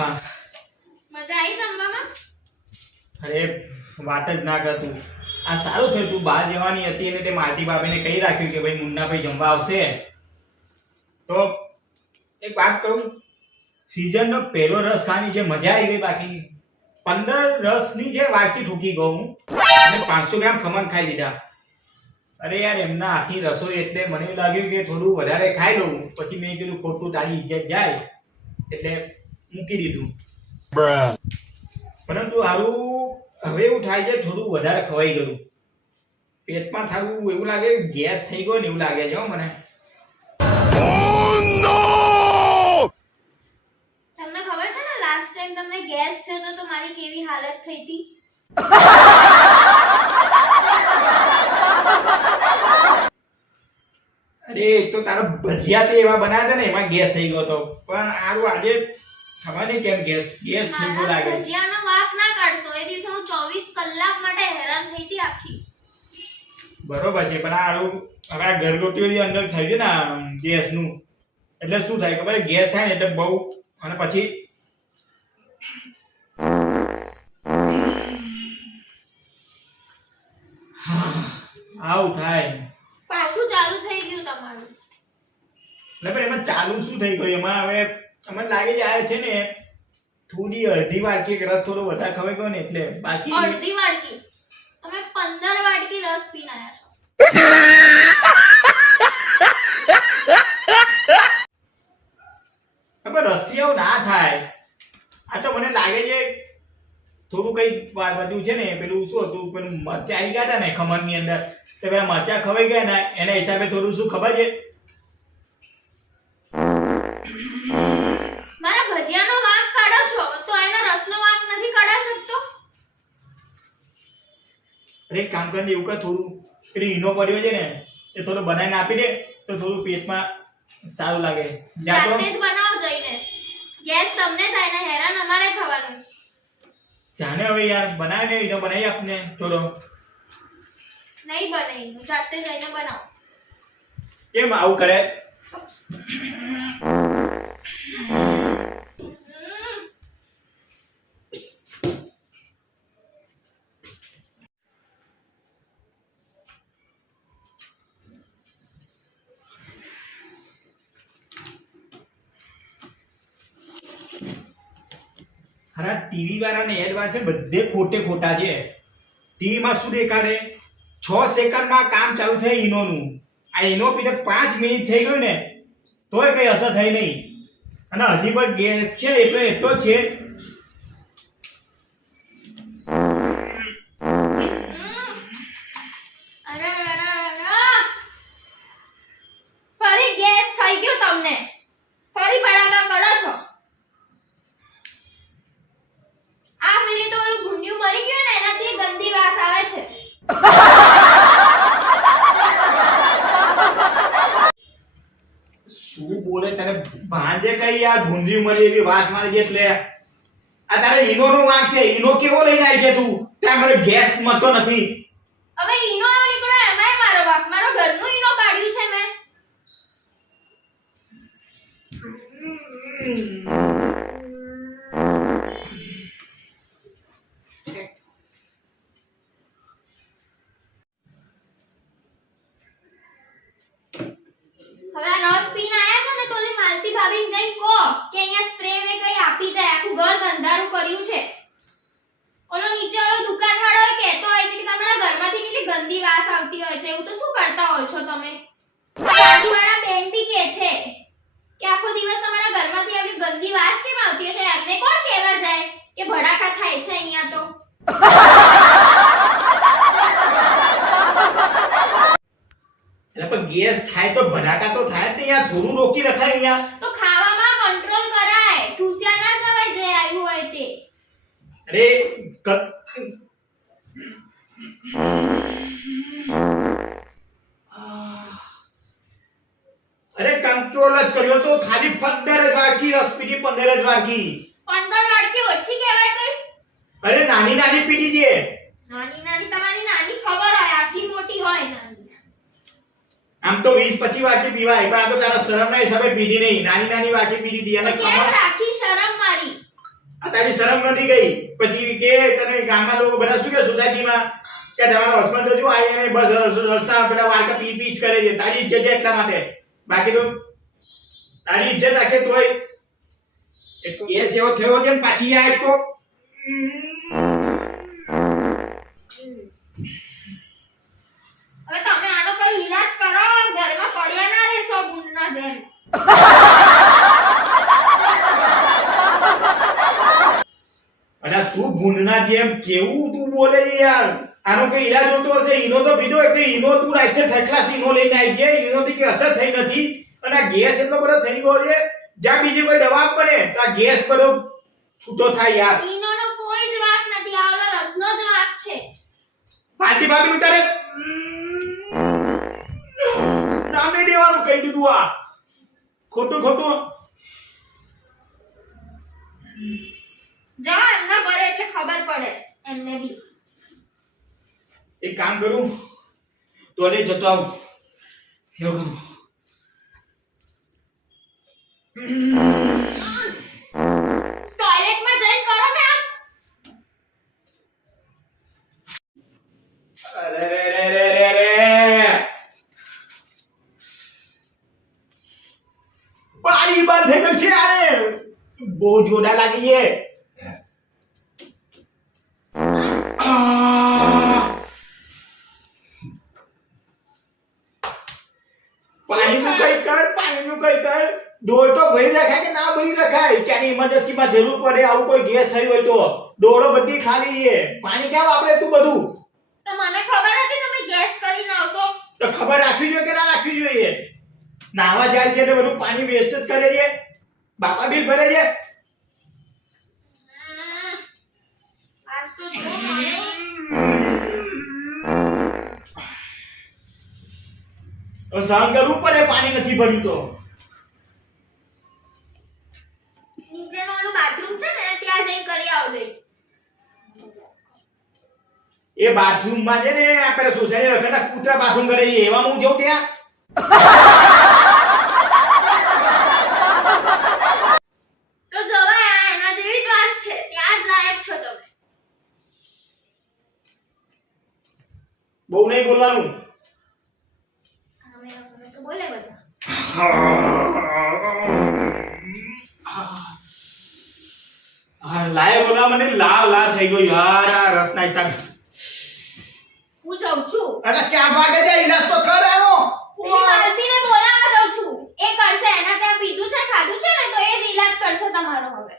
હા. મજા આવી જમવામાં? અરે વાત જ ના કર તું. આ સારું થયું તું બહાર જવાની હતી અને તે માટી બાબીને કહી રાખ્યું કે ભાઈ મુન્નાભાઈ જમવા આવશે. તો એક વાત કહું સિઝનનો પહેલો રસ ખાવાની જે મજા આવી ગઈ બાકી પંદર રસની જે વાટકી ઠૂકી ગયો હું અને પાંચસો ગ્રામ ખમણ ખાઈ લીધા. અરે યાર એમના આખી રસોઈ એટલે મને એવું લાગ્યું કે થોડું વધારે ખાઈ લઉં. પછી મેં કીધું ખોટું તારી ઇજ્જત જાય. એટલે મૂકી દીધું. પરંતુ હારું હવે એવું થાય છે થોડું વધારે ખવાઈ ગયું. પેટમાં થાવું એવું લાગે ગેસ થઈ ગયો ને એવું લાગે છે મને. તમને ખબર છે ને લાસ્ટ ટાઈમ તમને ગેસ થયો તો તો મારી કેવી હાલત થઈ હતી? અરે એક તો તારા ભજીયા તે એવા બનાવ્યા હતા ને એમાં ગેસ થઈ ગયો હતો. પણ આરું આજે ખબર કેમ ગેસ ગેસ મારા લાગે? ભજીયાનો વાંક ના કાઢશો. એ દિવસે હું ચોવીસ કલાક માટે હેરાન થઈ હતી આખી. બરોબર છે પણ આ હવે આ ઘરગથ્થું અંદર થઈ ગયું ને ગેસનું એટલે શું થાય ખબર ગેસ થાય ને એટલે બહુ અને પછી? આવું થાય. પાછું ચાલુ થઈ ગયું તમારું. એટલે પણ એમાં ચાલુ શું થઈ ગયું? એમાં હવે અમને લાગે છે આ છે ને થોડી અડધી વાટકી રસ થોડો વધારે ખવાઈ ગયો ને એટલે બાકી અડધી વાડકી તમે પંદર વાડકી રસ પીને આયા છો. હવે રસથી આવું ના થાય. આ તો મને લાગે છે થોડું કઈ બધું છે ને પેલું શું હતું પેલું મરચા આવી ગયા હતા ને ખમણની અંદર. તો પેલા મરચા ખવાઈ ગયા ને એના હિસાબે થોડું શું ખબર છે મારા ભજીયાનો વાંક કાઢો છો તો એનો રસનો વાંક નથી કાઢા શકતો અરે એક કામ કરીને એવું કર થોડું પેલું ઈનો પડ્યો છે ને એ થોડું બનાવીને આપી દે તો થોડું પેટમાં સારું લાગે. જાતે જ બનાવો જઈને. ગેસ તમને થાય ને હેરાન અમારે થવાનું. જાને હવે યાર બનાવી ને ઈનો બનાવી આપને થોડો. નહીં બને એનું જાતે જઈને બનાવો. કેમ આવું કરે? ખરા ટીવી વાળાને એડ વાળા છે, બધે ખોટે ખોટા છે. ટીવીમાં શું દેખાડે? છ સેકન્ડમાં કામ ચાલુ થાય ઈનોનું. આ ઈનો પીને પાંચ મિનિટ થઈ ગયું ને, તોય કંઈ અસર થઈ નહીં. અને હજી પણ ગેસ છે, એટલો એટલો છે અરે અરે, અરે. ફરી ગેસ થઈ ગયો તમને ફરી બળાકા કરો છો આ ફેરી તો ઓલું ભૂંડિયું મરી ગયું ને એનાથી ગંદી વાસ આવે છે શું બોલે તને? ભાંજે કઈ યાર ભૂંડી મળી એવી વાસ મારી છે એટલે? આ તારે ઈનોનો વાંક છે. ઈનો કેવો લઈને આવી છે તું? ત્યાં મને ગેસ મળતો નથી. હવે ઈનો નીકળ્યો એમાંય મારો બાપ મારો ઘરનો ઈનો કાઢ્યું છે મેં હવે આ રસ પીને આયા છો ને તો ઓલી માલતી ભાભીને જઈને કહો કે અહીંયા સ્પ્રે વે કઈ આપી જાય આખું ઘર ગંધારું કર્યું છે ઓલો નીચે ઓલો દુકાનવાળો એ કહેતો હોય છે કે તમારા ઘરમાંથી કેટલી ગંદી વાસ આવતી હોય છે એવું તો શું કરતા હોય છો તમે? મારા બેન બી કહે છે કે આખો દિવસ તમારા ઘરમાંથી આવી ગંદી વાસ કેમ આવતી હશે એમને કોણ કહેવા જાય કે ભડાકા થાય છે અહીંયા તો? એટલે પણ ગેસ થાય તો ભડાકા તો થાય જ ને અહીંયા થોડું રોકી રખાય અહીંયા. તો ખાવામાં કંટ્રોલ કરાય ઠૂસ્યા ના જવાય જે આવ્યું હોય તે. અરે અરે કંટ્રોલ જ કર્યો તો ખાલી પંદર જ વાગી રસ પીધી પંદર જ વાગી પંદર વાડકી ઓછી કહેવાય કઈ? અરે નાની નાની પીટી છે. નાની નાની તમારી નાની ખબર હોય આટલી મોટી હોય નાની. આમ તો વીસ પચીસ વાગી પીવાય પણ આ તો તારા શરમના હિસાબે પીધી નહીં. નાની નાની વાગી પીધી દી અને ખબર? રાખી શરમ મારી? આ તારી શરમ નથી ગઈ? પછી કે તને ગામમાં લોકો બધા શું કે સોસાયટીમાં? કે તમારો હસબન્ડ તો જો આવીને બસ રસ- રસ્તા પેલા વાળકા પી પી જ કરે છે. તારી જગ્યા એટલા માટે. બાકી તો તારી ઇજ્જત રાખે તોય. એક કેસ એવો થયો છે ને પાછી આ તો. હવે તમે આનો કઈ ઈલાજ કરો ઘરમાં પડ્યા ના રહેશો ગુંડના જેમ. અલા શું ભૂંડના જેમ કેવું તું બોલે યાર? આનો કઈ ઈલાજ હોતો હશે? ઈનો તો પીધો એટલે ઈનો તું રાખશે ઠેકલાસ ઈનો લઈને આવી ગયા? ઈનો થી કઈ અસર થઈ નથી? અને આ ગેસ એટલો બધો થઈ ગયો છે જ્યાં બીજી કોઈ દવા પડે તો આ ગેસ બધો છૂટો થાય યાર. ઈનોનો કોઈ જ વાંક નથી આ ઓલો રસનો જ વાંક છે. પાર્ટી ભાભી તારે નામે દેવાનું કહી દીધું આ. ખોટું ખોટું. જા એમને ઘરે એટલે ખબર પડે એમને બી. એક કામ કરું તો જતો આવું. એવું કરું. ટોયલેટમાં જઈને કરો અરે થઈ ગયું છે આને બહુ જોરદાર લાગી છે તો ભરી રખાય કે ના ભરી રખાય ક્યાંની ઇમરજન્સીમાં જરૂર પડે? આવું કોઈ ગેસ થયું હોય તો. દોરો બધી ખાલી છે પાણી કેમ વાપરે તું બધું? તો મને ખબર હતી તમે ગેસ કરીને આવશો તો ખબર રાખવી જોઈએ કે ના રાખવી જોઈએ? નાવા જાય છે એટલે બધું પાણી વેસ્ટ જ કરે છે. બાપા બિલ ભરે છે? આજ તો જો સહન કરવું પડે પાણી નથી ભર્યું તો. નીચેનું ઓલું બાથરૂમ છે ને ત્યાં જઈને કરી આવજો. એ બાથરૂમમાં છે ને આપણે સોસાયટી રખડતા કૂતરા બાથરૂમ કરે છે એવા હું જઉં ત્યાં? તો જવાય આ એના જેવી જ વાત છે. ત્યાં જ લાયક છો તમે. બહુ નહીં બોલવાનું. બોલે બધા હા લાય બોલા મને લા લા થઈ ગયો. યાર આ રસના હિસાબે. હું જાઉં છું. અરે ક્યાં ભાગે છે? ઈલાજ તો કર આવો માલતીને બોલાવવા જાઉં છું. એ કરશે એના ત્યાં પીધું છે ખાધું છે ને તો એ જ ઈલાજ કરશે તમારો હવે.